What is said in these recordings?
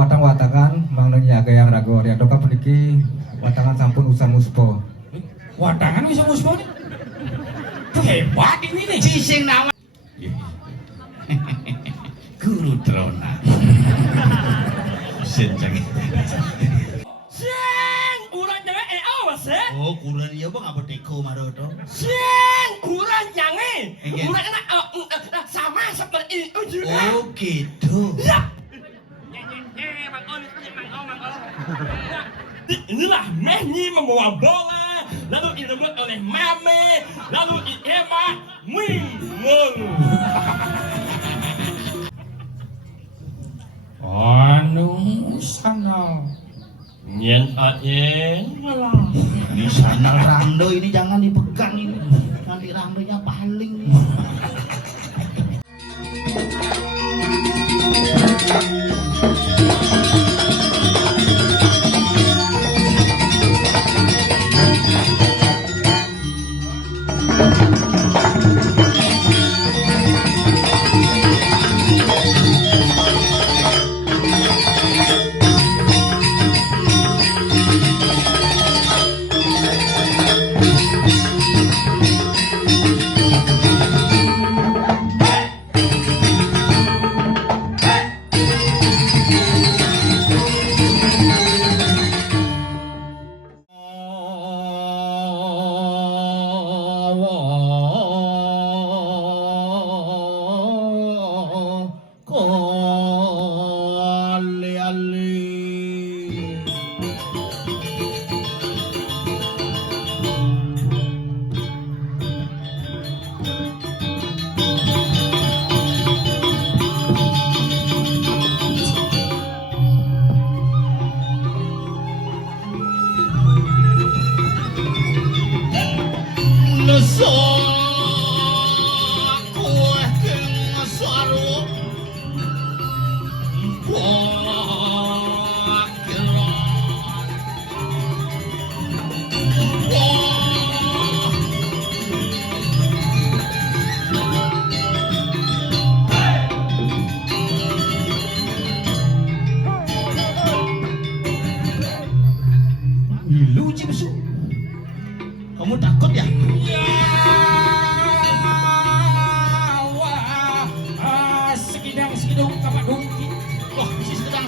watang watangan mangnya gayang ragor ya doka puniki watangan sampun usan muspo. Watangan bisa muspo nih. Hebat ini nih. Cising nawa. Guru drona. Senjang. Sing urang jangan awas ya. Oh, kurang iya bang apa teko maroto. Sing urang jangan. Engge. Urang kena sama seperti itu juga. Oh, gitu. Ya. Inilah Mehni membawa bola, lalu direbut oleh Mame, lalu ditembak Mingmung. Anu sana, nyen lah. Di sana rando ini jangan dipegang ini. Nanti randonya paling. Lucu besok. Kamu takut ya? Sekidang kapak dongki. Wah, si sekedang.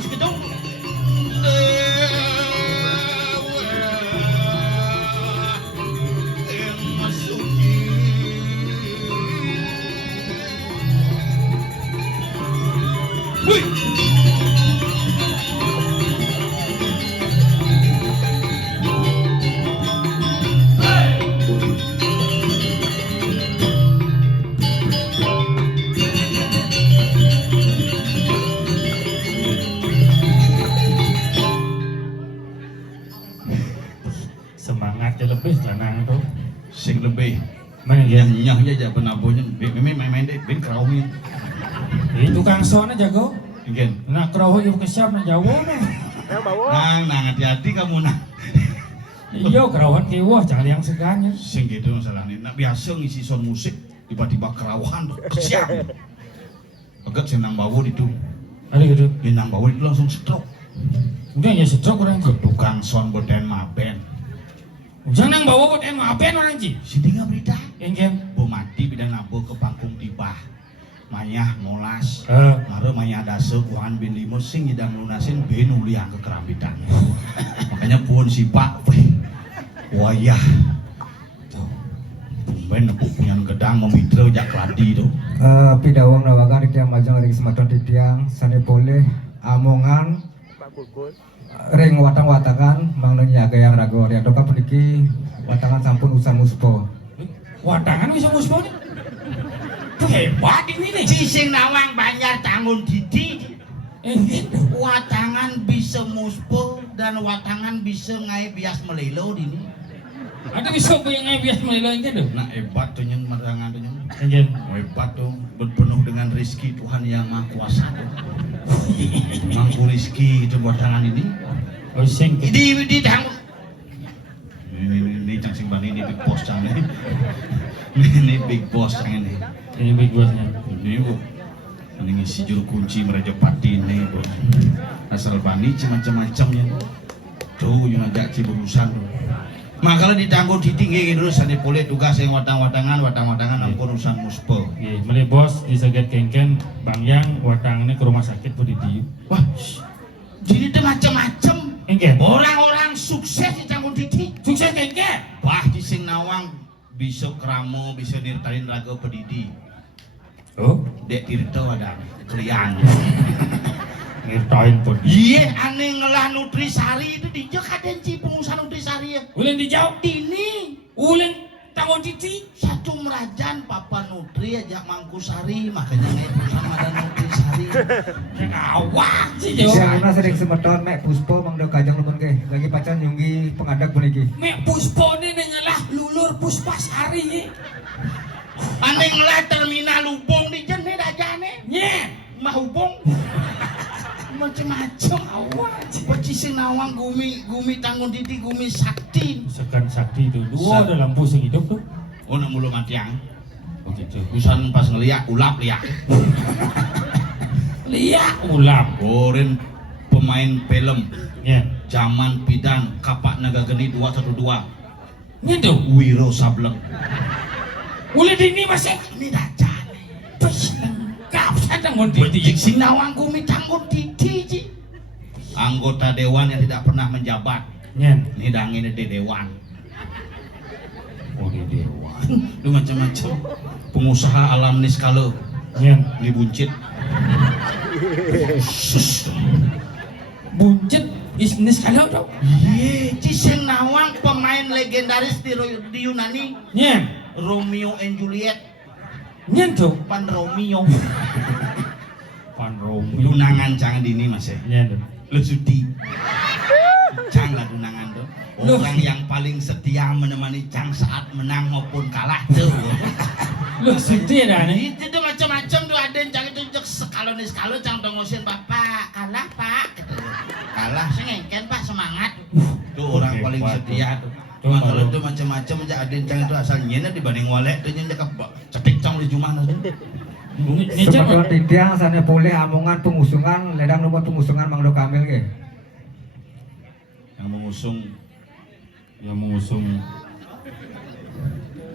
Semangatnya lebih lanang tuh. Sing lebih Main ya. nyahnya aja penabuhnya. Memang main deh, ben kerawin. Tukang sona jago. Again. Nak keroho yung kesyap na jawo na. Nang hati-hati kamu nang. Iyo kerohan kiwah cari yang seganya. Sing gitu masalahnya. Nak biasa ngisi sound musik tiba-tiba kerawahan kesiap. Agak senang bawa itu. Ada gitu. Nang bawa itu langsung stroke. Udah ya stroke orang itu. Tukang sound beden maben. Jangan bawa buat apa orang ji. Sini nggak berita. Enggen. Bu mati bidan nabo ke panggung tiba. Manyah molas. Ngaruh manyah dase kuhan bin limo sing nyedang lunasin ben uliang ke kerambitan. Makanya pun si Pak. Wayah. Ben nepuk punya gedang memitra jak ladi tuh. Pidawang nawagan di tiang majang ring sematron di tiang sane boleh amongan ring watang watangan mangnya gayang ragor ya doka puniki watangan sampun usan muspo. Watangan bisa muspo nih. Hebat ini nih. Cising nawang banyak tanggung didi. Gitu. Watangan bisa muspo dan watangan bisa ngai bias melelo dini. Ada bisa yang ngai bias melilo gitu. Nah hebat tuh yang marangan tuh yang. Enggen. Hebat tuh berpenuh dengan rezeki Tuhan yang Maha Kuasa tuh. Mampu rezeki itu watangan ini. Oh sing. Di tanggung. Ini cang bani ini big boss cang ini big boss cang ini. Ini big bossnya. Ini bu. Ini ngisi juru kunci merejepati ini bro. Asal bani macam-macamnya. Tuh yang ajak ciburusan. Makanya ditanggung ditinggi terus sani boleh tugas yang watang-watangan ampun urusan muspo. Nggih, meli bos diseget kengken Bang Yang watangnya ke rumah sakit Bu Didi. Wah, jadi itu macam-macam. Engke. Orang-orang sukses ditanggung Didi. Sukses kengke. Wah, di sing nawang bisa keramo, bisa nirtain raga pedidi. Oh, Dek Tirto ada kelian. ngertain pun. Iya, aneh ngelah Nutrisari itu dijak kaden ci pengusaha Nutrisari ya. Ulin dijawab. Ini Ulin tanggung Didi. satu merajan Papa Nutri ajak Mangkusari, makanya naik perusahaan ada Nutrisari. Awak sih Si jawab. Ana sering semeton mek puspo mangdo kajang lumen ke lagi pacan nyunggi pengadak puniki. Mek puspone nenyalah lulur Puspasari. Aneh ngelah terminal Ubung di jenis aja aneh. Nye. Mah Ubung. Macam-macam awak. Peci nawang gumi tanggung Didi gumi sakti. Misalkan sakti itu dua ada lampu sing hidup tuh. Oh nak mulu matiang. Oh gitu. Usan pas ngeliat ulap liak. Lihat ulam. Koren pemain film Nye. Zaman Pidan Kapak Naga Geni 212 Nye tuh. Wiro Sableng. Ulin ini masih. Ini dah jalan. Pes. Kap tanggung Didi. Becik sinawang gumi tanggung Didi ji. Anggota dewan yang tidak pernah menjabat. Nye. Ini dangin di dewan. Oh di dewan. Lu macam-macam. Pengusaha alam niskala. Nye. Ini buncit. Sus. Buncit bisnis kalau tuh. Iya, Ciseng Nawang pemain legendaris di Yunani. Nye. Romeo and Juliet. Nye tuh. Pan Romeo. Pan Romi. Lunangan jangan dini mas ya. Nye tuh. Lu sudi. Jangan lunangan tuh. Orang yang paling setia menemani Cang saat menang maupun kalah tuh. Lu sedih dah nih. Itu tuh macam-macam tuh ada yang Cang itu sekalo Cang dongosin bapak kalah pak. Gitu. Kalah sih ngengken pak semangat. Tuh orang Oke, paling Pak, setia tuh. Tuh, Cuma kalau Pak. tuh macam-macam aja ada yang Cang itu asal nyena dibanding walek tuh nyen cakap cetik Cang di rumah tuh. Ini Semeton tidiang sana boleh amongan pengusungan ledang nomor pengusungan mangdo kamil ke. Yang mengusung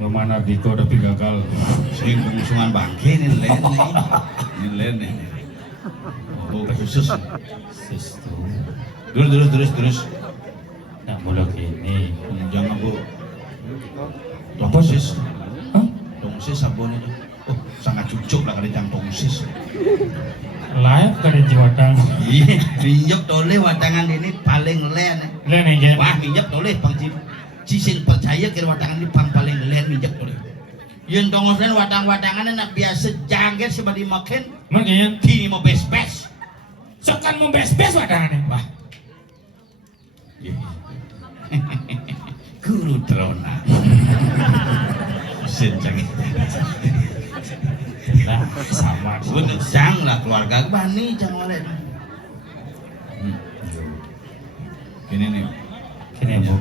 Nomana Diko tapi gagal. sing pengusungan bangke ini len nih. Ini len nih. Oh khusus. Sistem. Terus. Nak mulai ini. Jangan bu. Apa sih? Tongsis. Hah? Tongsis sabun itu. Oh sangat cucuk lah kali Cang tongsis. Live kali jiwatang. Iya, minjep toleh watangan ini paling len. Lain aja. Wah, minjep toleh Bang Cisin percaya kira watangan ini paling len minjep toleh. Yang tongos len watang-watangan nak biasa jangget sebadi makin. Makanya Kini mau bes-bes. sekan mau bes-bes wadangannya. Wah. Guru Trona. Sen jangget. Lah sama. Bener jang lah keluarga bani jang oleh. Ini nih. Kini bu.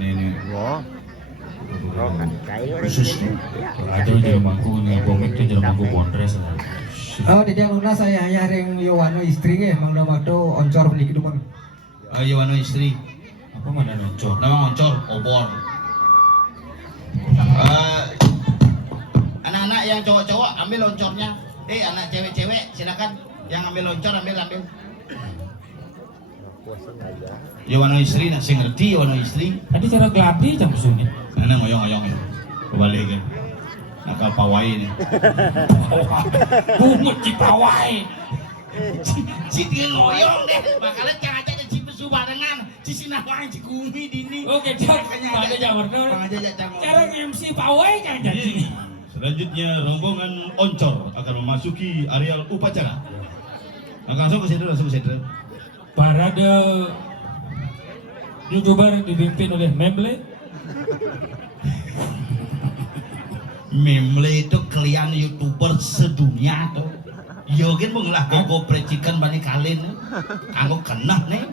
Ini. Khusus nih. Ada jadi mangku nih bomik tuh jadi mangku bondres. Oh tidiang luna saya hanya ring Yowano istri ke mangdo waktu oncor puniki dumun. Ayo anu istri. Apa mana nuncur? Nama oncor obor. Anak-anak yang cowok-cowok ambil loncornya. Anak cewek-cewek silakan yang ambil loncor ambil. Yowano istri nak sing ngerti Yowano istri. Tadi cara geladi jam sunyi. Nana ngoyong-ngoyong ya. Kembali kan. Nakal pawai ini. Bumut di pawai. Si dia ngoyong deh. Bakalan Cang aja ci pesu barengan. Ci sinawang ci kumi dini. Oke, Cak. Ada jamur tuh. Bang aja Cang. Cara MC pawai kan jadi. Selanjutnya rombongan oncor akan memasuki areal upacara. Langsung ke situ. Parade YouTuber dipimpin oleh Memble. Memble itu kalian YouTuber sedunia tuh. Yogen mengelah gogo precikan bani kalin. Aku kena nih.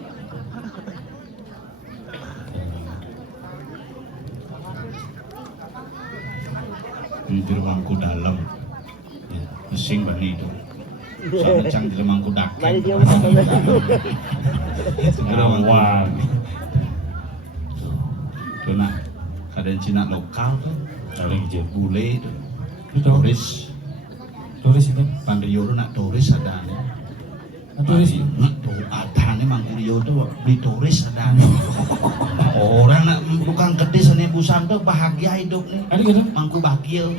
Jujur mangku dalam. Sing bani itu. Soalnya cang di lemangku daken. Gerawang. Itu nak kadang Cina lokal tuh. Kadang je bule itu. Turis. Turis itu. Pandrio tuh nak turis ada nih. Turis. Ada nih Mangkurio tuh beli turis ada nih. Orang nak bukan gede seni busan tuh bahagia hidup nih. Ada gitu. Mangku bahagia.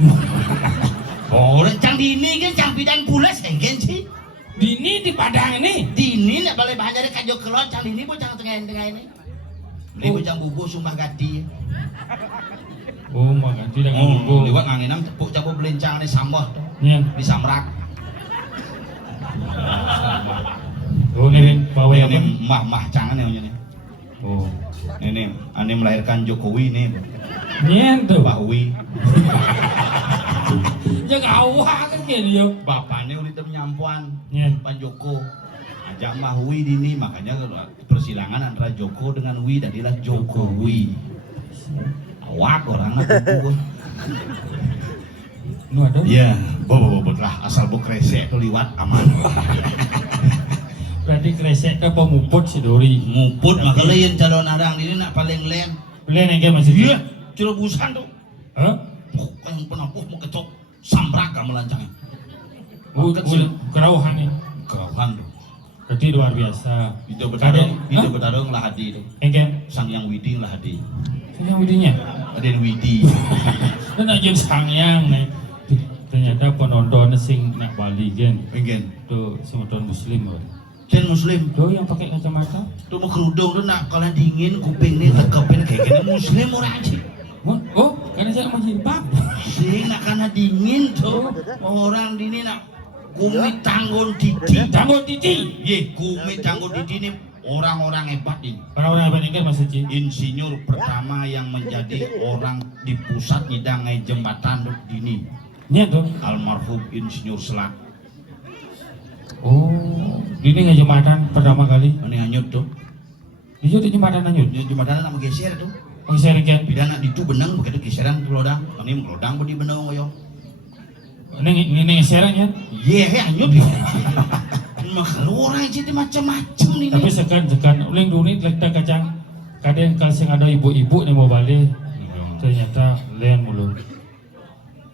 Orang cang dini kan cang bidan pulas enggen sih. Dini di Padang ini. Dini nak boleh banyak kajo kelon cang dini bu cang tengah ini. Beli bu cang bubu sumpah gadi. Oh, makan tidak nganggo. Liwat nganginam tepuk capo belencang nih sambah tuh. Nyen. Di samrak. Oh, ini bawa apa? Ini mah cangan ya nih. Oh. Ini ane melahirkan Jokowi nih. Nyen tuh. Pak Wi. Jaga awak kan dia. Bapaknya udah nyampuan. Nyen. Pak Joko. Ajak Mah Wi dini makanya persilangan antara Joko dengan Wi jadilah Jokowi. Awak orangnya kumpul. Nu ada? Iya, bobot lah asal bu kresek itu liwat aman. Berarti kresek ke pemuput si Dori. Nguput maka lain calon arang ini nak paling lem. Belian yang masih. Iya, cerobosan tuh. Hah? Yang penapuh mau kecok sambrak kamu lancangnya. Kerauhan nih. Kerauhan tuh. Berarti luar biasa. Itu bertarung lah hadi tuh. Engkem. Sang yang Widi lah hadi. Yang widinya. Aden Widi. Dan aja sangyang nih. Ternyata penonton sing nak Bali gen. Pengen. Tuh penonton Muslim kan. Dan Muslim. Tuh yang pakai kacamata. Tuh mau kerudung tuh nak kalau dingin kuping nih tekepin kayak gini Muslim orang sih. Oh, karena saya mau jilbab. Sing nak karena dingin tuh orang dini nak kumit tanggung titi. Tanggung titi. Ye, kumit tanggung titi ini orang-orang hebat ini. Orang-orang hebat ini kan Mas Haji. Insinyur pertama yang menjadi orang di pusat ngidangai jembatan tuh dini. Iya tuh. Almarhum Insinyur Selak. Oh, ini nggak jembatan pertama kali. Ini anyut tuh. Itu di jembatan anyut. Jembatan nama geser tuh. Oh, saya kan. Pidana di itu benang begitu geseran kelodang. Ini kelodang budi benang ngoyong. Ini serangnya. Iya, anyut. Maka orang jadi macam-macam nih. Tapi sekan uling dulu nih lekta kacang. Kadang kalau sing ada ibu-ibu nih mau balik. Ternyata lain mulu.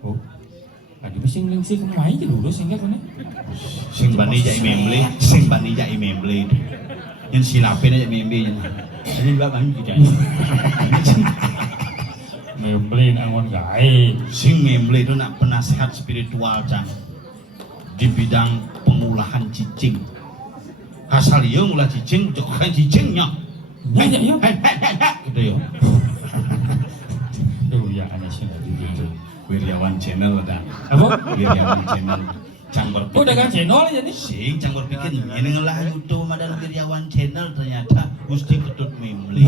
Oh. Ada bising sih kemain aja dulu sehingga kan Sing bani jai memble, sing bani jai memble. Yang silapin aja memble. Ini enggak bani kita. Membeli angon gaib. Sing memble itu nak penasehat spiritual cang di bidang pengolahan cicing. Asal iya ngulah cicing, jokokan cicingnya. Ya. Gitu ya. Tuh ya aneh sih gitu. Wiryawan channel ada. Apa? Wiryawan channel. Cang berpikir. Oh, dagang channel aja nih. Sing cang berpikir ini ngelah YouTube madal Wiryawan channel ternyata Gusti Ketut memble.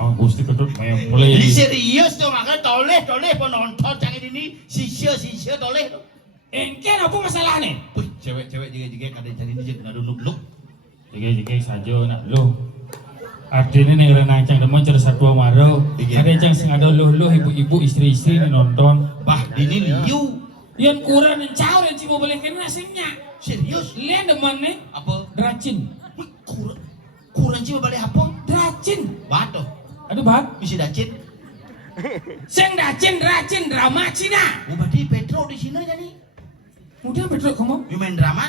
Oh, Gusti Ketut mulai. Jadi serius tuh makanya toleh penonton cang ini sisya toleh tuh. Engken apa masalahnya? Wih, cewek-cewek juga kadang cari ini juga ngaduk-nuk. Jika saja nak lo. Artinya nih orang cang demen cerita satu amaro. Ada cang sing ada lo ibu-ibu istri-istri nih nonton. Bah, ini liu. Yang kurang yang caur yang cuma boleh kena nasinya. Serius? Lihat demen nih. Apa? Dracin. Wih, kurang cuma balik apa? Dracin. Batu. Aduh bat. Bisa dacin. Sing dracin drama Cina. Oh, berarti Petro di sini jadi. Udah Petro kamu? You main drama?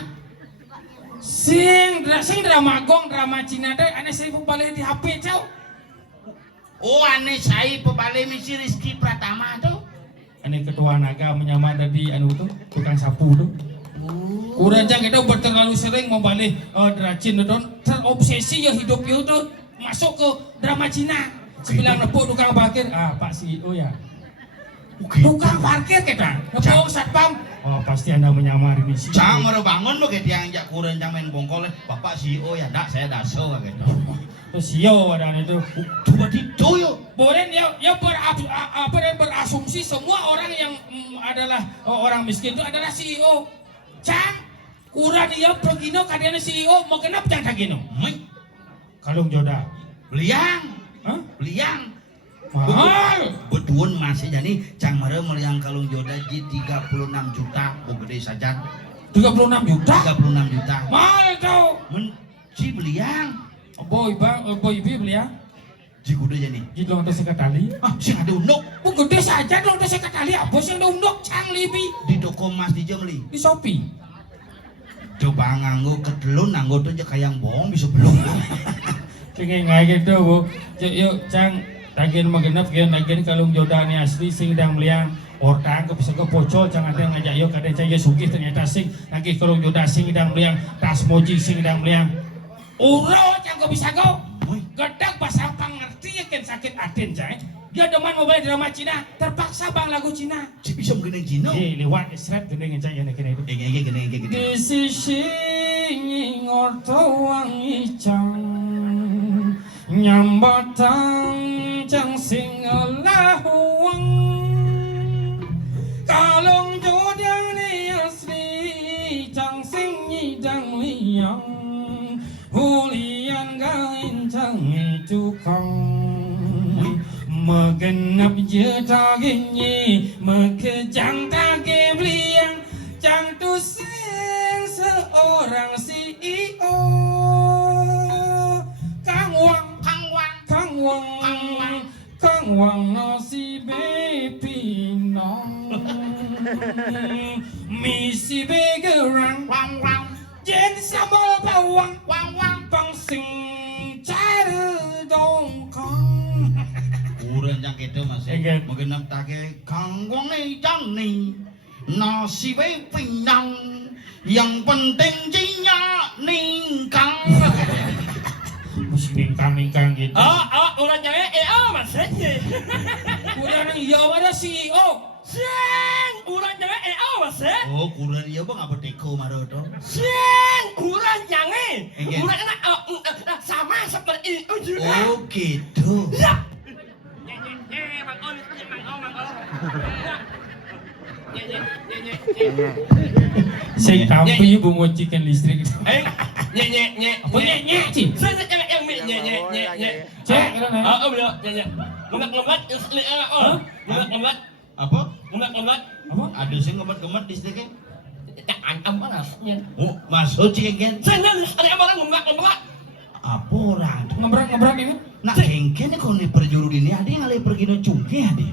Sing drama gong drama Cina deh. Aneh saya balik di HP cau. Oh, aneh saya pebalik misi Rizky Pratama tuh. Aneh ketua naga menyamar tadi anu tuh tukang sapu tuh. Kurang jang kita terlalu sering mau balik dracin tuh terobsesi ya hidup itu tuh masuk ke drama Cina. Sebilang nepuk tukang parkir, Pak CEO ya. Tukang parkir kita, nepuk satpam. Oh pasti anda menyamar ini sih. Cang baru bangun begitu yang jak kurang cang main bongkol Bapak CEO ya, dak saya daso gitu. Terus CEO ada itu. Coba ditoyo. Boleh ya berasumsi semua orang yang adalah orang miskin itu adalah CEO. Cang, kurang dia pergino kadang CEO mau kenapa jangan gino? Kalung joda. Beliang. Hah? Beliang. Mahal. Betul tuun masih jadi cang mare meliang kalung joda ji 36 juta oh gede saja 36 juta 36 juta mahal tuh men si beliang boy ibu beli ya ji kudu jadi gitu loh teh sekali sing ada unduk gede saja dong teh sekali apa sih yang unduk cang libi di toko emas di Jemli di Shopee coba nganggo kedelun nganggo tuh kayak bohong bisa belum pengen ngaget tuh bu yuk cang tagihan magenap kian tagihan kalung jodani asli sing dang meliang orang ke bisa ke pocol jangan ada ngajak yuk kadang caya sugih ternyata sing lagi kalung joda sing dang meliang tas moji sing dang meliang uro cang kok bisa go gedang pasang pangerti ya kan sakit aden cang dia demen mau balik drama Cina terpaksa bang lagu Cina si bisa menggeneng Cina lewat isret gendeng cang yang kena itu gini di sisi ngorto wangi cang nyambatang cang sing lahuang kalong jodang ni asli cang sing nyidang liang hulian gain cang tukang megenap je taginyi mekejang tage beliang cang tu sing seorang CEO Kang Wang nasi pinong misi begerang jen sambal bawang pang sing cara dongkong urang jang gitu mas menggenap take Kang Wang nih jang nih nasi pinang yang penting jinya ningkang mesti ningkang gitu Orang jangan maksudnya. Kurang iya ada CEO. Sing, orang jangan maksud. Oh, kurang iya bang apa teko maro to? Sing, orang jangan. Orang kena sama seperti itu juga. Oh, gitu. Ya. Sing tampi bungo chicken listrik. Nye. Apa nye sih? Saya yang nye. Cek kan? Belum nye. Ngemat. Apa? Ngemat. Apa? Ada sih ngemet listriknya. Antam panasnya. Oh, masuk ciken. Saya ada orang ngemat. Apa orang? Ngebrak ini? Nak kengken kalau nih perjuru ini ada yang ngalih pergi no cungke ada.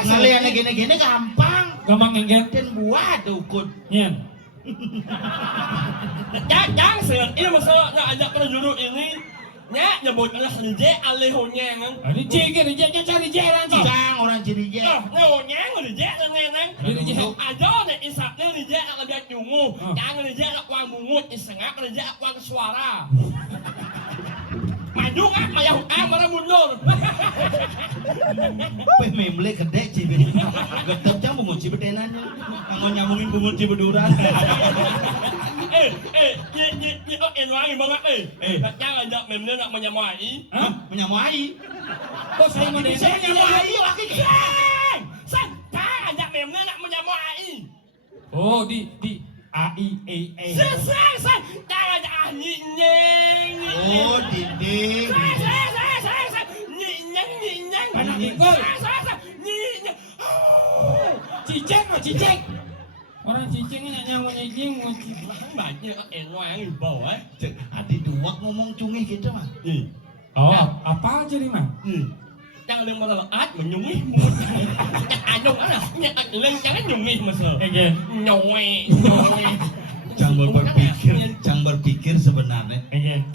Ngalih aneh gini gampang. Gampang enggen. Dan buat ukut. Nyen. Jangan sih. Ini masalah nak ajak perjuru ini. Nya nyebut anak je alihnya ngang. Ini je cari je nanti. Cang orang jadi je. Nyonya je nang. Jadi je. Ada nih isapnya je nak lebih nyungu. Jangan je nak uang mungut isengap je uang suara. Maju kan maya marah mundur. Peh memble gede cibi. Gedep cang bungut cibi denannya. Ngau nyambungin bungut cibi duran. Wangi banget jangan ajak memble nak menyamai. Menyamai? Oh saya mau Saya menyamai laki Jangan ajak memble nak menyamai. Oh di AIAA. Jangan ajak nying. Oh dinding. Nying. Anak nikol. Nying. Ciceng. Orang cicengnya nyawa nyicing. Banyak yang bawa. Adi duak ngomong cungih gitu mah. Oh apa aja nih mah? Jangan yang malah at menyungih. Anyong anaknya jangan nyungih masuk. Nyoi. Jangan berpikir sebenarnya.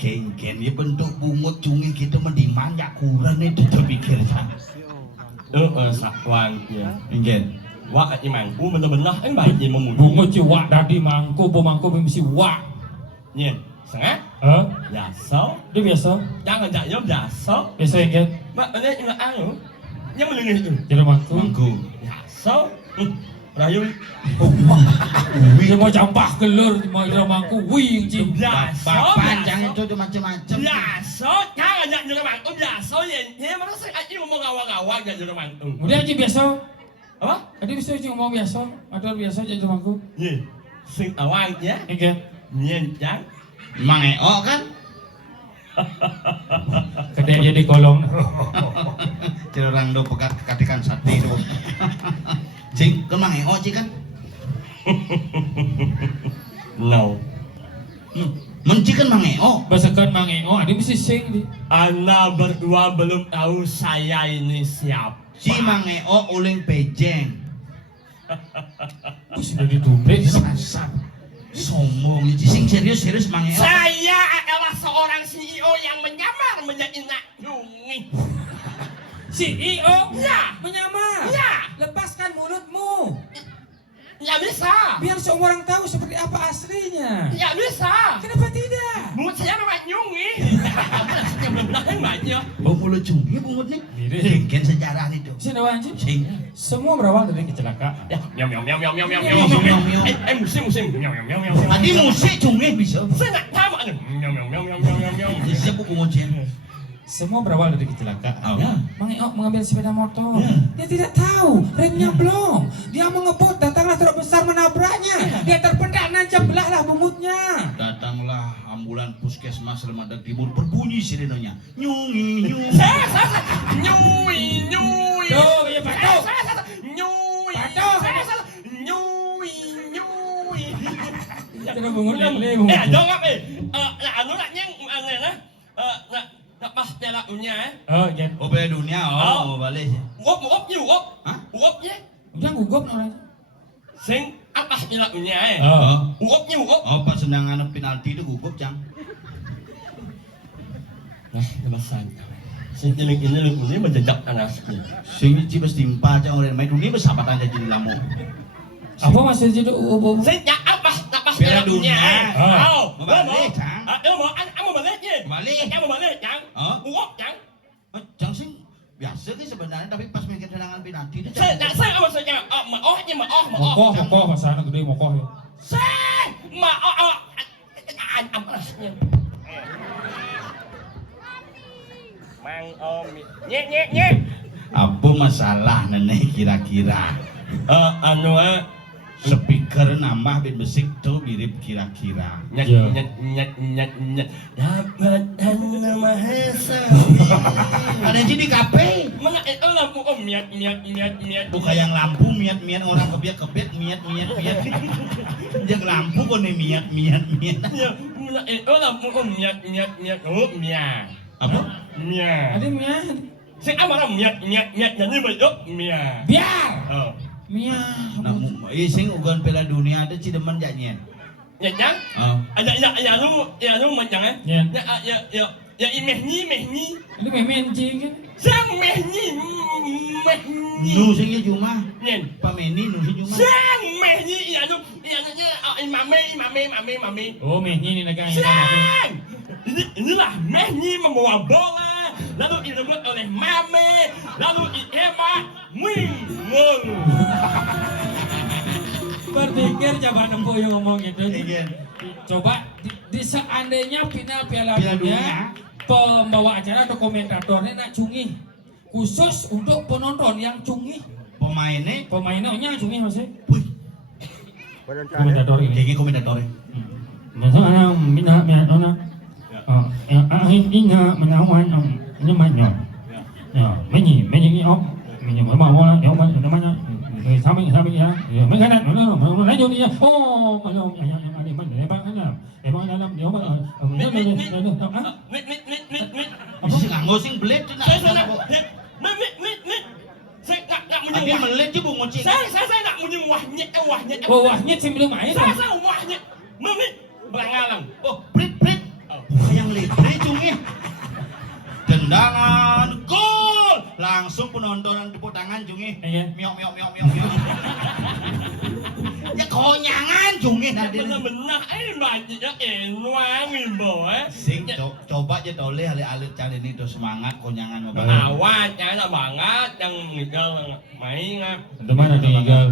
Kengken ya bentuk bungut cungih gitu mah di mana kurang nih terpikir. Sakwang ya. Kengken. Wah ini mangku bener-bener baik ni memuji. Bungut ci wak tadi mangku mesti wak. Nyen, sengat? Biasa. Dia biasa. Jangan jauh biasa. Biasa enggen. Mak ada yang anu. Yang melengah itu. Jadi mangku. Biasa. Rayu. Dia mau campah gelur mau dia mangku wing ci. Biasa. Panjang itu macam-macam. Biasa. Jangan jauh mangku biasa ya. Dia merasa aja ngomong awang-awang jauh mangku. Udah aja biasa. Apa? Tadi bisa ngomong biasa, ada biasa aja mangku. Ye, sing awang ya. Enggen. Nyen jang. Mang EO kan? Kedai jadi kolong. Jadi orang do pekat katikan sate do. Cing, kan mang eo cing kan? No. Menci kan mang eo. Basakan mangeo, ada mesti sing di. Anda berdua belum tahu saya ini siapa. Si mang eo uling pejeng. Sudah ditublik. Sasap. Sombong nih, sing serius mang eo. Saya adalah seorang CEO yang menyamar menjadi Nak Nyungi. CEO Ya, menyamar. ya, Lepaskan mulutmu. ya bisa, Biar semua orang tahu seperti apa aslinya. ya bisa. Kenapa tidak? Mulut saya memang Nyungi. Yang benar banyak. Bau mulut cumi bungut nih. Mirip. Bikin sejarah nih do. Sini Wanci. Sing. Semua berawal dari kecelakaan. Ya, miau miau miau miau miau miau Miau, miau, miau. musim miau miau miau miau. Tadi musik cumi bisa. Saya nak tahu ada miau miau miau miau miau miau. Siapa bungut cing? Semua berawal dari kecelakaan. Ya. Mang Eo mengambil sepeda motor. Ya. Dia tidak tahu remnya belum. Dia mengebut, datanglah truk besar menabraknya. Dia terpendak, nancap belahlah bungutnya. Datanglah ambulan puskesmas Remadag Timur berbunyi sirenenya. Nyungi nyungi. Saya Nyungi Nyungi. Tuh, ya patuh. Nyungi. Patuh. Nyungi Nyungi. Tidak bungut lele bungut. Jangan nak anu nak nyeng anu nak pas jalan punya Oh, ya. Oh bela dunia oh balik. Uop you uop. Hah? Uop ye. Udah gugup orang. Sing apa jalan punya Oh. Uop you uop. Oh pas tendangan penalti itu gugup cang. Nah, lebasan. Sing ini menjejak anaknya. Sing cibes timpa cang orang main dunia bersahabat aja jadi lamu. Apa masih jadi ubu? Sing ya apa nak pas Piala jalan punya Dunia. Oh, Mau balik, Cang. Mau mau balik ye. Balik. Mau balik Cang. Oh. Uop Cang. Cang sing biasa sih sebenarnya tapi pas mikir tendangan penalti itu Saya apa saja? Mokoh bahasa anak gede mokoh ya. Saya ampasnya. Mang Om. Nye. apa masalah nenek kira-kira? Anu Speaker nambah bin besik tuh mirip kira-kira. nyet dapat nama hesa. Ada di kafe. Mana itu lampu Om miat. Buka yang lampu miat orang kebiak miat. Yang lampu kok nih miat. Ya, mana itu lampu Om miat. Oh miat. Apa? Miat. Ada Mia. Sing amara miat jadi banyak miat. Biar. Oh. Mia. Nah, sing ugan Piala Dunia ada cidemen jaknya. Nyanyang? Oh. Ya lu macam Ya. Ya mehni. Ini memencing kan? Sang mehni. Nu sing ieu cuma Nyen. pameni nu sing cuma. Sang mehni ya imame. Oh, mehnya ini negara yang Sang. Inilah mehni membawa bola, lalu direbut oleh mame, lalu dihemat, Berpikir coba nempuh yang ngomong gitu. Iya. Coba di seandainya final Piala Piala Dunia, Dunia. pembawa acara atau komentatornya nak cungi, khusus untuk penonton yang cungi. Pemainnya Cungi masih. wih, Komentator ini. kayak komentator. Biasanya minat orang. Yang akhir ingat menawan nyamannya. Ya, menyi membawa yang namanya samping ya. Mengenai lanjut dia. Oh, yang ada mana lebarnya. Emang dalam dia Apa sih nganggo sing belit cenah. Saya nak Tapi melit juga ngocing. Saya nak munyung wahnya. Oh, wahnya sih belum main. Saya wahnya. Mami berangalang. Oh, prit. Yang libre cungi. Tendangan gol. Langsung penontonan tepuk tangan cungi. Iya. Miok. Ya konyangan cungi tadi. Benar-benar banyak enuang ibu Sing coba aja toleh alih-alih cari ini tuh semangat konyangan mau Awat jangan banget yang ngigal main Teman ada tinggal.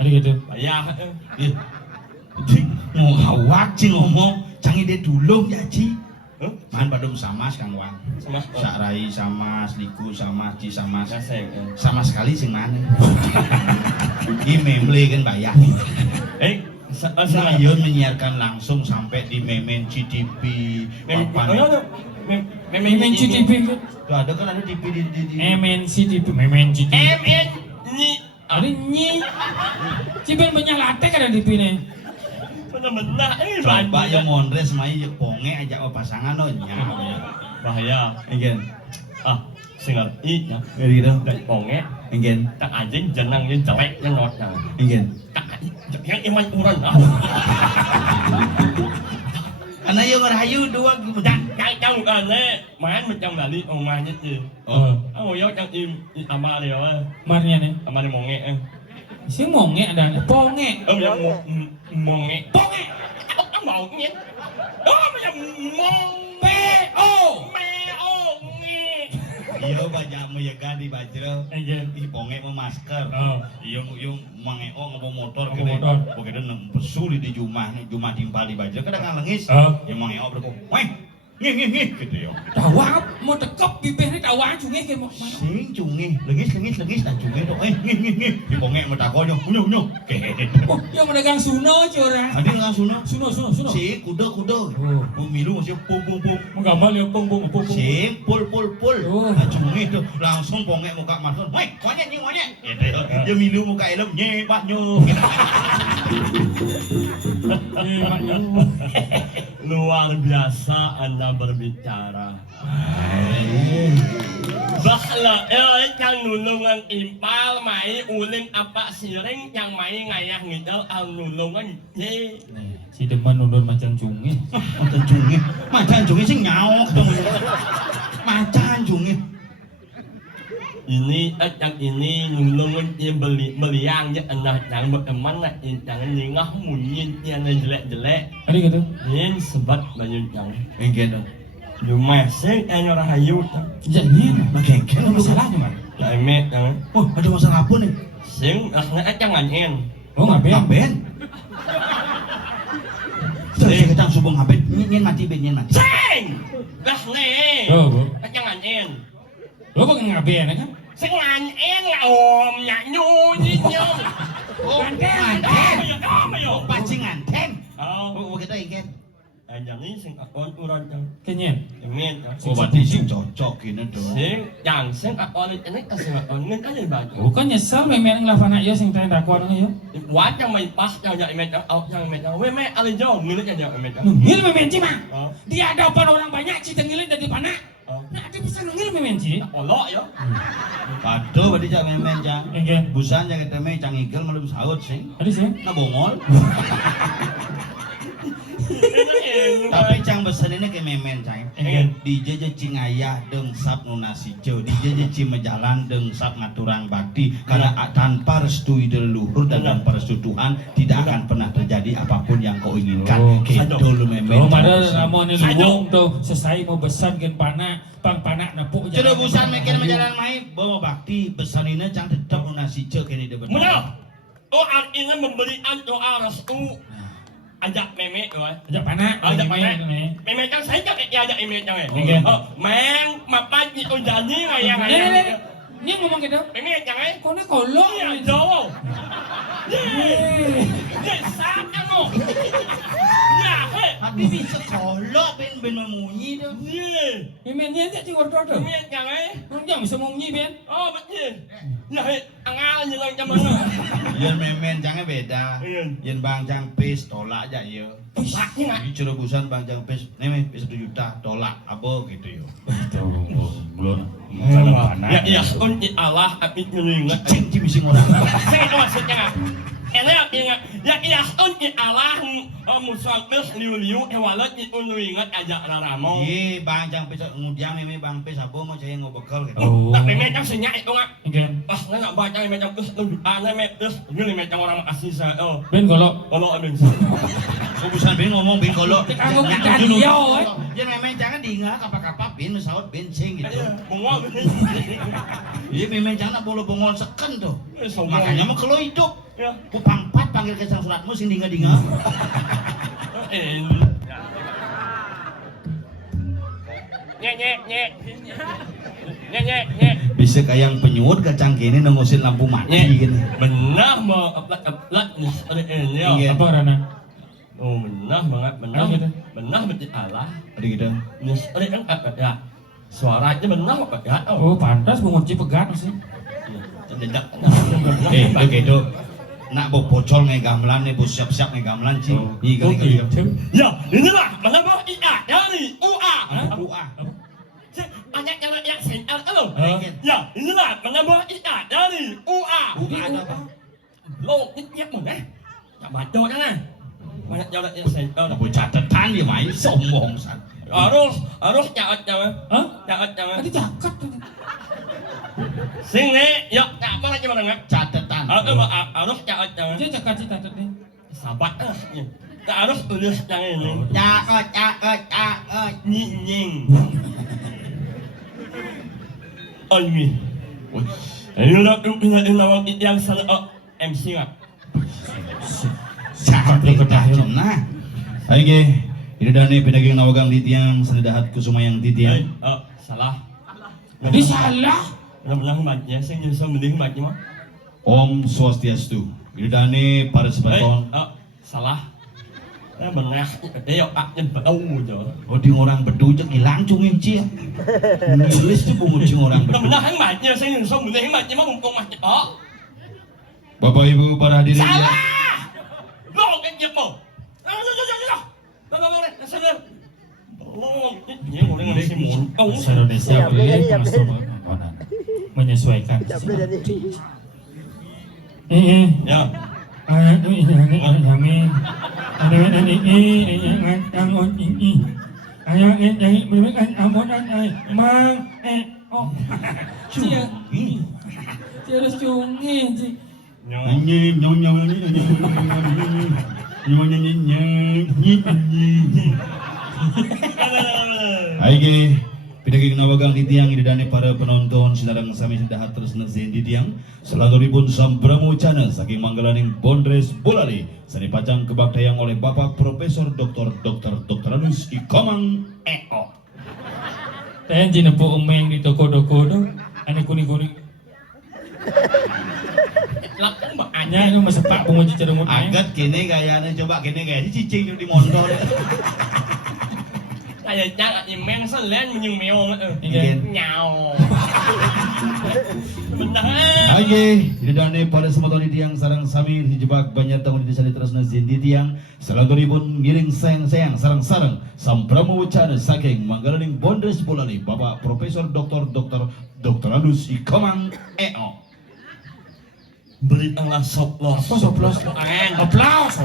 Ada gitu. Ayah. Mau awak sih ngomong canggih deh dulu ya Ci. Man badum sama Kang Wang. Sama Sakrai sama Liku sama Ci sama saya. sama sekali sing mana. Ini memble kan bayar. Sayun menyiarkan langsung sampai di Memen CTV. Memen CTV kan? Tuh ada kan ada TV di Memen CTV. Memen CTV. MN ni Ada nyi. Ciben banyak latte kan ada di sini. benar-benar ini coba yang mondres mai ponge ajak pasangan no nya. bahaya. Enggen. Singat i ya. Ngeri dah. Dan onge Enggen. tak anjing jenang yang jelek yang notnya. Enggen. Tak yang iman urang. Ana yo ngerayu dua Dan yang jauh ane main macam balik omahnya tu. Yo yang amal dia. Marnya nih. Amal monge. Si monge ada ponge. Yang monge. Ponge. Monge. Yang mong. P.O. Iya banyak meyagan di bajro. Enggen. Di ponge mau masker. Yung mangeo ngopo motor Ngopo motor. Pokoknya pesuli di Jumah timpal di bajro kadang lengis. Yang mangeo berko. Weh, ngih gitu yo. Tawa mau tekep bibir ni tawa cunge ke mau. Sing cungi, lengis dah cungi to. Ngih. Di ponge mau takonyo, unyu. Oh, yang medagang suno curang. Adi langsung Suno. si kuda. Milu masih pum. Menggambar ya pung. Si pul. Oh. Nah, cungi itu langsung ponge muka masuk. Weh, monyet. Gitu. Dia milu muka elem banyo. Luar biasa Anda berbicara. Bakla yang nulungan impal mai uling apa siring yang mai ngayah ngidal al nulungan ye. Si demen ulun macan cunge. Macan cungi sing nyaok dong. Macan cungi. Ini yang ini nulungan ye beliang je anda yang berteman nak jangan nyingah munyin yang jelek. Ada gitu. Yin sebat banyak yang. Enggen dong. Cuma sing yang rahayu. Jadi, Enggen masalah cuma. Ya emet yang. Oh, ada masalah apa nih? Sing jangan en. Oh ngapain? Terus kita subeng ngapain? Nyen mati. Sing lah ne. Oh, Bu. Jangan en. Lo pengen ngapain kan? Sing en là om nyanyu. Oh, Mayo. pancing anten. Oh, Oh, kita ingin. yang ini sing akon urang yang Kenyen. emet. Oh, berarti sing cocok ini dong. Sing akon ini kasih akon ngen kan baju. Bukan nyesel memang ngelafana ya sing tanya takwa nang yo. Wat yang main pas yang emet yang emet. We me alijo ngilit yang emet. Nungil memenci mah. Oh. Di hadapan orang banyak ci tengilin dari pana. Nah, ada bisa nungil memenci. Olok yo. Paduh berarti cak memen cak. Enggen. Busan cak keteme cang igel malu saut sing. Ada sih. Na bongol. Tapi cang besen ini ke memen cang. Enggen. DJ je cingaya dengsap nunasijo. DJ je cimejalan dengsap ngaturang bakti. Karena tanpa restu leluhur dan tanpa restu Tuhan tidak akan pernah terjadi apapun yang kau inginkan. Gitu lu memen. Oh, pada ramon ni luwung tuh selesai mau besan gen pana, pang pana nepuk Sudah busan mikir menjalan main bawa bakti besan ini cang tetap nunasijo kini dia betul. Mana? Oh, artinya memberikan doa restu. Ajak meme rồi. Ajak pana. Ajak main meme. Meme kan saya ajak emet yang Enggen. Meng mapan itu janji ngayang. Ini ngomong gitu. Meme yang Kau ni kolong ya ya. jauh. Ye, sakit mo. Ya, he. Tapi bisa kolok ben memunyi dah. Ye. Memennya aja cing ordo tuh. Meme yang Jangan bisa ngomongnya Ben. Oh, betul. Ya, he. Angal yang zaman mana? Yen memen jangan beda. Yen bang jang pis tolak aja ya. Sakit nggak? Di Cirebusan bang jang pis, nih pis 1 juta tolak apa gitu yo. Belum. Ya, kunci Allah apit nyelingat. Cing ci bising orang. Saya itu maksudnya. Enak ingat. Ya, kunci Allah musafir liu walat itu nyelingat ajak raramo. Iya bang jang pis ngudiang nih bang pis apa mau saya ngobekal gitu. Tak memang senyak itu nggak. Enggen. Nggak baca memang terus aneh terus ini memang orang asli saya. Ben kalau Ada. Cirebusan bin ngomong bin kolok. Kamu kita dia, Yen memen jangan diingat apa-apa bin saut bensin gitu. Bengol. Iya memen jangan bolo bongol seken tuh. Makanya Makanya mau kalau hidup. ya. Ku pangpat panggil kesang suratmu sing dinga-dinga. Nyek. Bisa Isek ayang penyuut kacang kini nengusin lampu mati Nih, gitu. benah mau aplak-aplak nih ini Iya. Apa Rana? Oh benah banget, benah Apa gitu? benah betul Allah. Tadi gitu. Nih ini kan ya suaranya benah apa ya? Oh pantas mengunci pegat sih. Tidak. Oke itu. Nak bocol nge gamelan nih, bos siap-siap nge gamelan sih. Iya kali. Ya, inilah menambah IA dari UA. UA. Banyak yang sinyal kalau. Oh. Ya, inilah menambah IA dari UA. UA ada apa? Lo tiap mana? Ya baca kan? Banyak yang sinyal. Apa catatan dia main sombong san. Harus nyaut jangan. Hah? Nyaut jangan. Tadi cakap tuh. Sini, ya, apa lagi mana nggak? Catatan. Harus nyaut jangan. Dia cakap cita tadi. Sabat tak harus tulis yang ini. Nying. Oh ini. Ini udah nawang yang sana MC nggak? Sahat diketahui nah. Ayo ini dani pedagang nawagang titiang senedahat kusumayang titiang. Salah. Jadi salah. Benar-benar baca, saya nyusul mending baca mah. Om Swastiastu. Ini dani para sebaton. Salah. Benar, yuk Pak tahu jo. Oh di orang bedu je hilang cungin cia. Nulis tu bungucing orang bedu. Benar yang baca, saya nyusul mending baca mah mumpung baca. Oh. Bapak Ibu para hadirin. Salah. Lo kan dia mau. Bapak sadar. Oh, ini orang yang masih mau. Indonesia beli masuk menyesuaikan. Ya. Aige, pedagang nawagang titiang idane para penonton sinarang sami sedahat terus nersen titiang selanturipun sambramucana saking manggalaning Bondres Bolali sani pacang kebaktayang oleh Bapak Profesor Dr. Anus Ikomang EO. Tayan jinepo umeng di toko-toko tuh, ane kuning-kuning. Lakukan mbak Anya itu masepak pengunci ceremut. Agat kene gayane coba kene gaya cicing di motor. kayak jangan imeng selain menyung meong nyau benar Aye, didane pada semoton tiang sarang sami dijebak banyak tahun di sana terus nazin di tiang salanguripun ngiring sayang sarang-sarang sampramu wacana saking manggalaning Bondres Bolali Bapak Profesor Dr. Anus Ikomang EO. berikanlah soplos Soplos. Aplaus.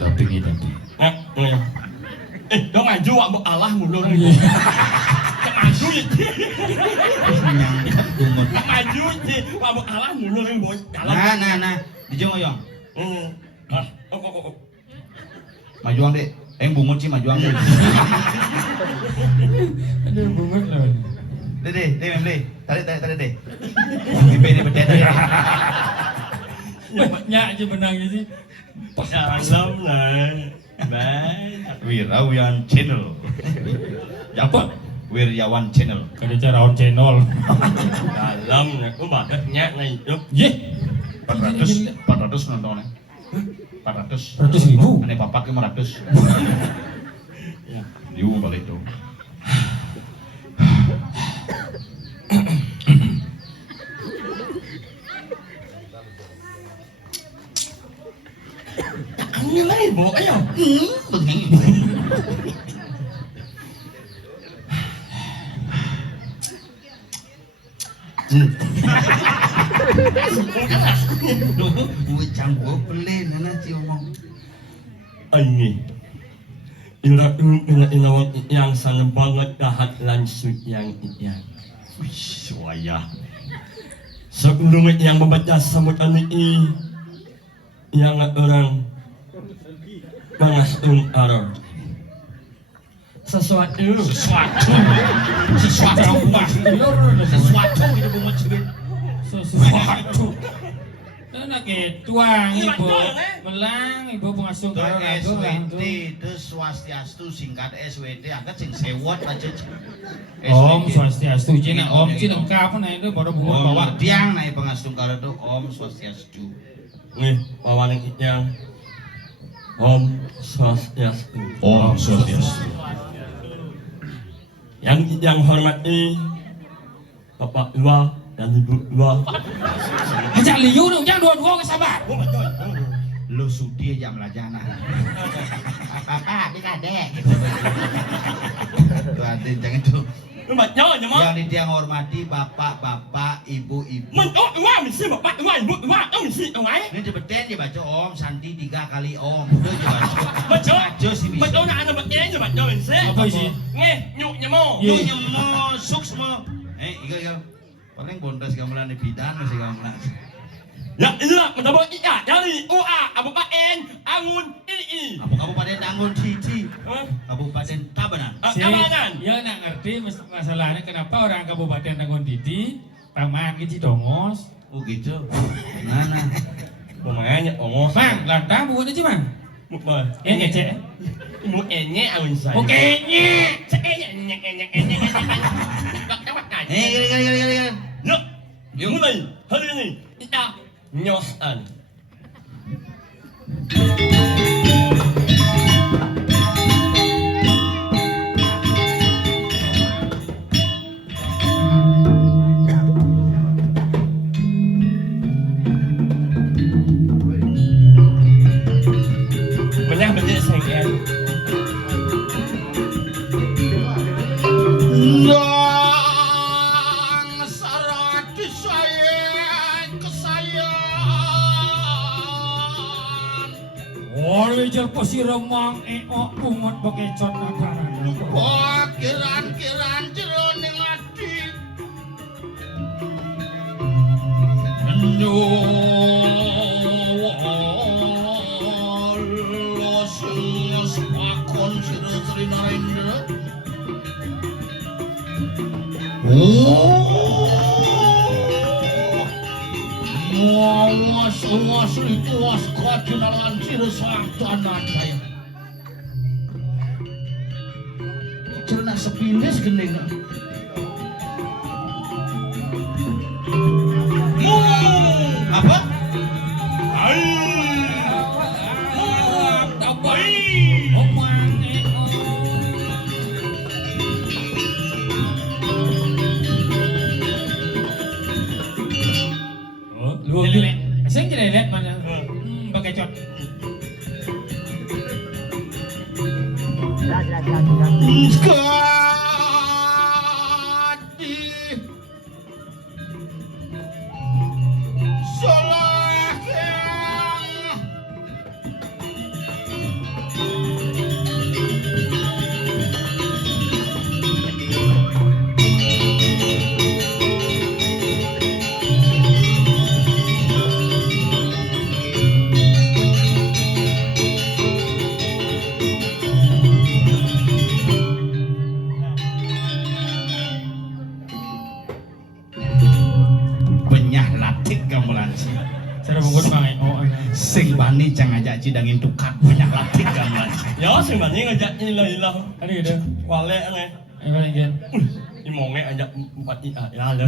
Tapi gitu. Dong maju wak Allah mundur maju maju sih wak Allah mundur Nah, dijong oyong. Majuang dek, bungut sih majuang dek. Ada bungut loh. Deh, tarik deh. Pipi ini bedet. Banyak aja benangnya sih. dalam lah baik Wirawan Channel. Apa? Wiryawan Channel. Kada cara on channel. dalam aku bakatnya na hidup Ye. 400 nontonnya. 400. 100.000. Ane papak 500. ya Diu balik tuh. kamu lah ibu ayo Begini. Bujang gua pelin nana ci omong. ini inawang yang sana banget dahat langsung yang Wih, wayah. sebelum yang membaca sambutan ini yang orang bangasun aror sesuatu Sesuatu gitu bungut cibin. Sesuatu. Nah tuang Ini ibu, betul, eh? melang ibu pengasuh Tuh karo rago SWT lah. itu swastiastu singkat SWT angkat sing sewot aja. Om Swastiastu Cina, Om Cina lengkap nah itu baru buat bawa Bawa tiang naik pengastung karo tuh Om Swastiastu. Nih, pawaning yang Om Swastiastu. Om Swastiastu. Yang hormati Bapak Iwa dan Ibu Iwa. ajak liu dong, jangan dua-dua ke sabar. Oh, betul. Lu sudi aja melajana. Kakak, adik adek. Tuh adin jangan tuh. Lu betul aja mah. Yang ditiang hormati bapak-bapak, ibu-ibu. Mentok Iwa mesti Bapak Iwa, Ibu Iwa, mesti Iwa. Ini cepetan dia baca Om Santi 3 kali Om. Udah coba. Betul. Baca sih bisa. Betul nak ada betul aja betul mesti. Apa sih? Ngeh, nyuk nyemo. Lu nyemo suksma. Iga. Paling bondas gamelan di bidang masih gamelan. Ya inilah mendapat iya dari UA Kabupaten Angun II. Kabupaten Angun Cici. Hah? Kabupaten Tabanan. Kabanan. Ya nak ngerti masalahnya kenapa orang Kabupaten Tangun Didi paman gitu dongos. Oh gitu. Mana? Pemainnya ongos. Bang, lantang bukan aja bang. Mukbal. Cek. Mu enye awin saya. Oke, nye. Enye. Gini. Yuk, mulai hari ini kita nyosan. Banyak banyak sengkel. Yang sarati saya kesayang. Oleh jel posiremang pungut bekecot nadaran. Kiran jeroning ati. Allah sing pakon Sri Narendra. Awas itu was kajunalan sira santanan saya. Cerna sepinis gendeng. Apa? Saya tidak lihat mana bekecot. Skadi Soleh penyah latik gamelan Cara bungkus bang, sing bani cang ngajak cidangin tukak penyah latik gamelan Ya sing bani ngajak ilah. ada gitu. Wale ane. Ayo lagi. Imonge ajak 4 IA ya ada.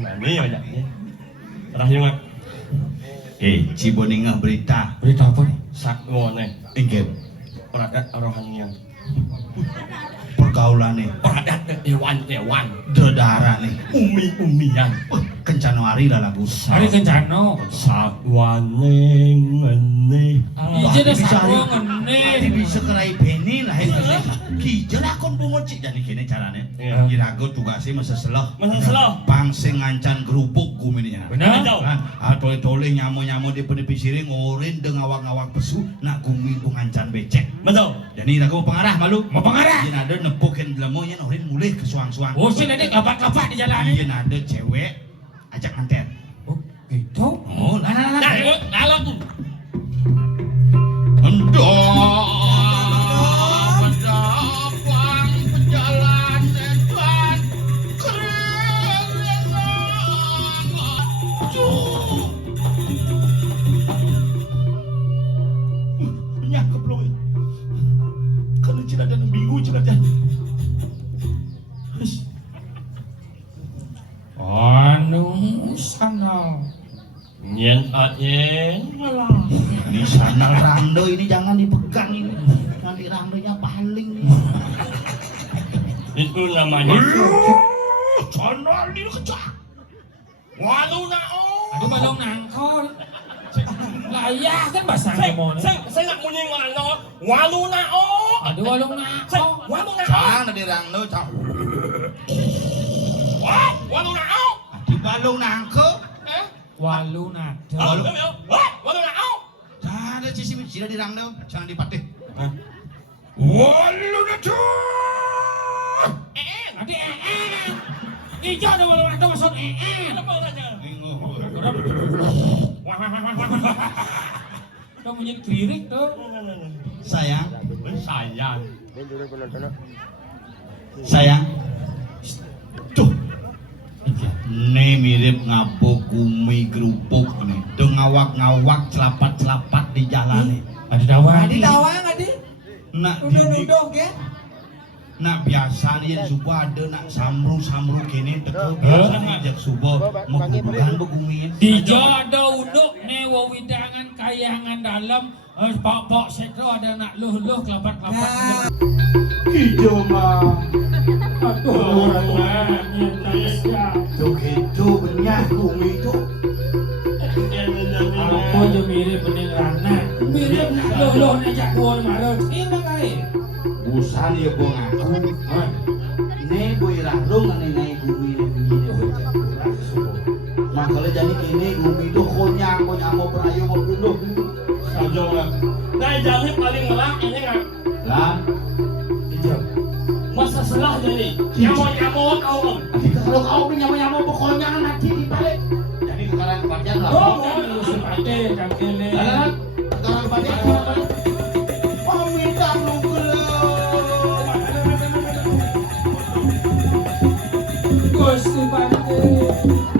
Bani ajaknya. Terakhir mak Ciboningah berita Berita apa nih? sakwone inggih peradat rohanian. pergaulane Peradat dewan dedarane umi-umian. kencana hari lah lagu Hari kencano. Sakwane ngene. Iya dah sakwa Nanti ngene. bisa kerai beni lah itu kijel akon bungut cik jadi gini caranya Iya. kirago tugasnya masa selah Masa selah. pangsing ngancan gerupuk gumininya Benar? tole-tole nyamu-nyamu di pedepisiring ngorin dengan ngawak-ngawak pesu nak gumi pengancan becek Betul. jadi lagu pengarah malu Mau pengarah? Yen ada nepukin lemonya ngorin mulai ke suang-suang Oh sih nanti kapak-kapak di jalan nih. Yen ada cewek ajak anten Oh gitu. oh lah Nah, kalau tuh Mendapang pejalan dan keren Malah. Di sana rando ini jangan dipegang ini. Nanti randonya paling. Itu namanya. Sana ini kecak. Walu na Aduh balong nangkol. Layah kan bahasa ngomong. Saya nak muni ngano. Walu na Aduh balong nangkol. Walu na Sana di rando cak. Walu na Di balong nangke. Walu nado. Walu na Sana sisi sila di rando. Jangan dipatih. Walu na Nanti Ijo ada walu nado maksud Apa saja? Kamu punya kelirik tuh. Sayang, Sayang. sayang. Tuh. Ini mirip ngabuk kumi gerupuk nih. Tuh ngawak-ngawak celapat-celapat di jalan nih. Ada dawang. Adi. Nak Udah ya. nak biasa nih subuh ada nak samru gini teko biasa nih jak subuh mau kuburan begumi. Ijo ada uduk ne wawidangan kayangan dalam pok-pok sekro ada nak luh-luh kelapat-kelapat. Hijau mah. Aduh orang Tuh gitu benyah kumi itu. Apa je mirip bening rana. Mirip nak luh-luh nejak dua marah. Ini kai. Busan ya gua ngaku. Nih gue randong ngai gumi begini. Makanya jadi kini gumi itu konyang mau berayu mau bunuh. Sajo lah. Nah, jadi paling melak ini kan. Lah, Masa selah jadi. Nyamuk kau. kalau kau nyama pokoknya nanti dibalik. Jadi sekarang kepastian lah. Oh, sepate kangkele. Sekarang kepastian. Minta Gus sepate.